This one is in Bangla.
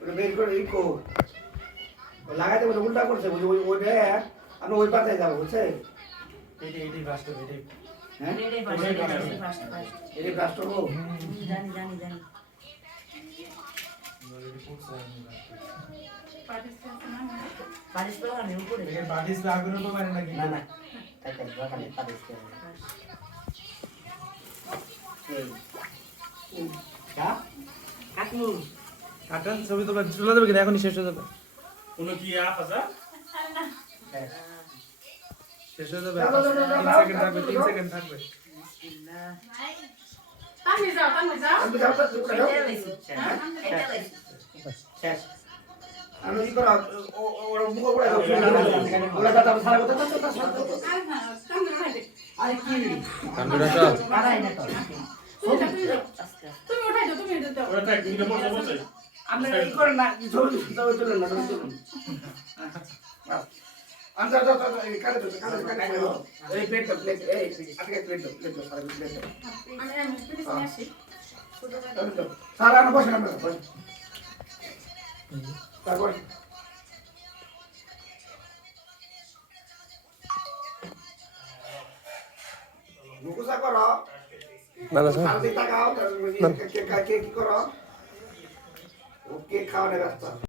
ওটা বের করে ইকো লাগাইতে বলে উল্টা করছে ওই ওই ওইটা আমরা ওই পাতায় যাবো বুঝছে এটাই ফার্স্ট এটাই হ্যাঁ এটাই ফার্স্ট এটাই ব্রাশ করবো জানি পারিস তো না উপরে দেখে বাটিস লাগানো তো পারে নাকি না না তাই করে দোকানে পাতিস করে কাকু কাটন ছবি তোলা চলে যাবে কিনা এখনই শেষ হয়ে যাবে কোনো কি আপ আছে শেষ হয়ে যাবে দাও, দাও, দাও, দাও, 3 সেকেন্ড থাকবে 3 সেকেন্ড থাকবে বিসমিল্লাহ আমি যাও তো দুটো দাও এটা লাইছি শেষ আমি কি করব ওর মুখ উপরে ওলা দাদা সারা কথা তো আরে কি কান্ডুরা চল বাড়াই না তো আস্তে ওরা তাই কিন্তু বসে আপনি এই করেন না জরুরি জরুরি চলেন না জরুরি চলেন আনসা তো এই কাটে তো কাটে এই প্লেট তো প্লেট এই আটকে প্লেট তো সারা প্লেট তো সারা না বসে না বসে তারপর মুকুসা করো না না কালকে তাকাও কে কি করো ওকে খাওয়ানোর রাস্তা